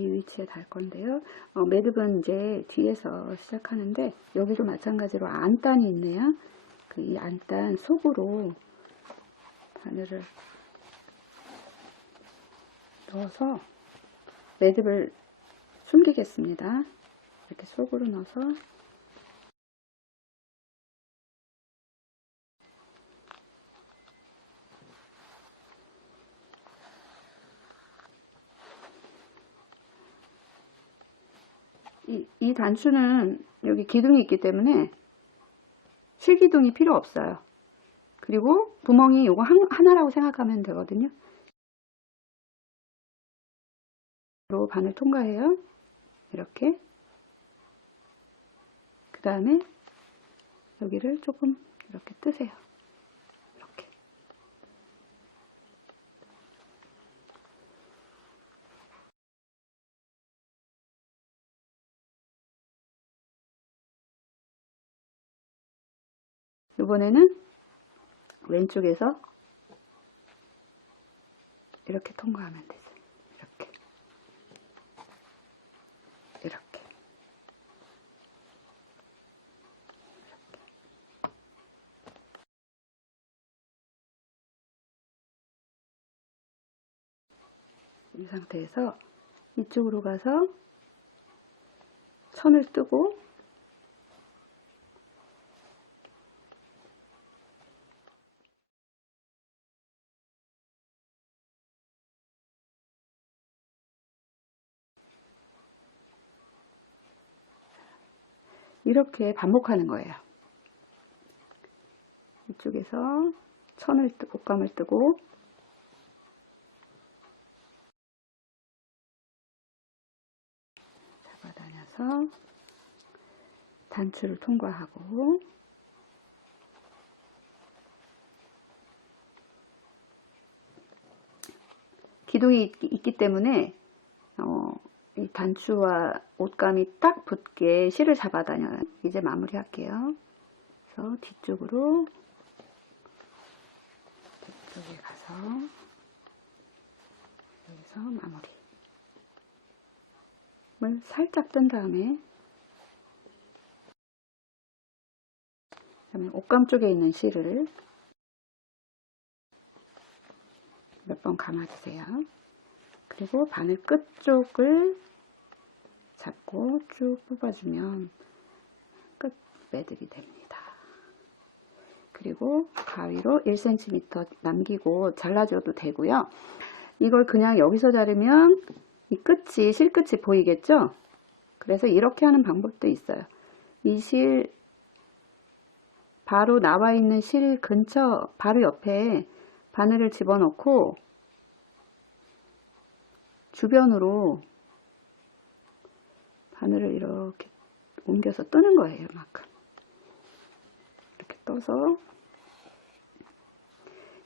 이 위치에 달 건데요. 어, 매듭은 이제 뒤에서 시작하는데 여기도 마찬가지로 안단이 있네요. 그 이 안단 속으로 바늘을 넣어서 매듭을 숨기겠습니다. 이렇게 속으로 넣어서 이, 이 단추는 여기 기둥이 있기 때문에 실기둥이 필요 없어요. 그리고 구멍이 한, 하나라고 생각하면 되거든요. 로 반을 통과해요. 이렇게. 그 다음에 여기를 조금 이렇게 뜨세요. 이번에는 왼쪽에서 이렇게 통과하면 되죠. 이렇게. 이렇게. 이 상태에서 이쪽으로 가서 천을 뜨고 이렇게 반복하는 거예요. 이쪽에서 천을 뜨고 옷감을 뜨고 잡아다녀서 단추를 통과하고 기둥이 있기 때문에 어, 이 단추와 옷감이 딱 붙게 실을 잡아다녀요. 이제 마무리 할게요. 그래서 뒤쪽으로 뒤쪽에 가서 여기서 마무리. 을 살짝 뜬 다음에 그다음에 옷감 쪽에 있는 실을 몇 번 감아주세요. 그리고 바늘 끝쪽을 잡고 쭉 뽑아주면 끝 매듭이 됩니다. 그리고 가위로 1cm 남기고 잘라줘도 되고요. 이걸 그냥 여기서 자르면 이 끝이 실끝이 보이겠죠? 그래서 이렇게 하는 방법도 있어요. 이 실 바로 나와 있는 실 근처 바로 옆에 바늘을 집어넣고 주변으로 바늘을 이렇게 옮겨서 뜨는 거예요. 이만큼. 이렇게 떠서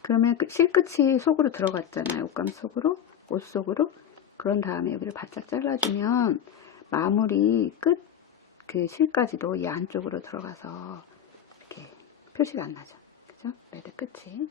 그러면 그 실끝이 속으로 들어갔잖아요. 옷감 속으로, 옷 속으로. 그런 다음에 여기를 바짝 잘라주면 마무리 끝 그 실까지도 이 안쪽으로 들어가서 이렇게 표시가 안 나죠. 그죠? 매듭 끝이.